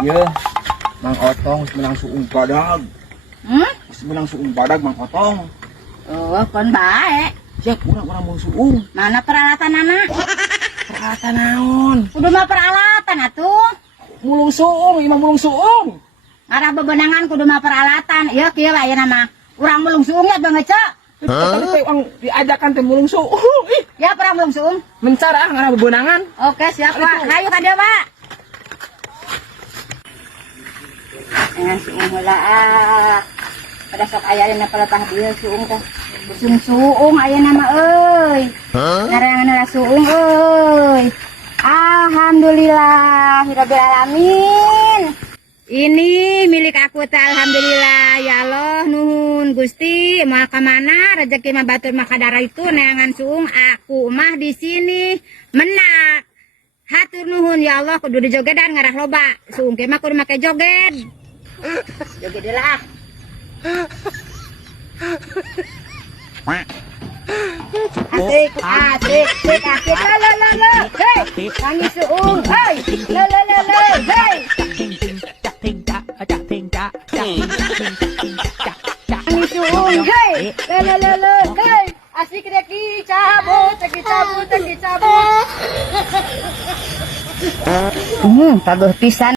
Iya, Mang Otong menang suung badag. Menang suung badag Mang Otong. Oh, kon baik. Ya kurang mau suung. Mana peralatan anak? Peralatan naon? Udah mah peralatan atuh. Mulung suung, imam mulung suung. Ngarah bebenangan kudu mah peralatan. Ieu kieu aya nama. Urang mulung suung ya Bang Ece. Tadi teh orang diajakan teh mulung suung. Ya perang mulung suung. Mencar ngarah bebenangan. Oke, siap Pak. Hayu ka dieu, Pak. Dengan suung heula pada sok aya dina peletah dieu suung teh. Suung aya nama euy. Ngaranna suung euy. Alhamdulillah rabbil alamin. Ini milik aku teh alhamdulillah ya Allah nuhun Gusti mau ke mana rezeki mah batur mah kadara itu neangan suung aku mah di sini menak. Hatur nuhun ya Allah kudu dijogedan ngarah loba suung ke mah kudu make joget. Joget deui lah. Asik, asik, asik, asik, la, hei, kami suung, hei, la, hei, kami suung, hei, la, hei, asik lagi cabut, cabut. Tabuh pisan.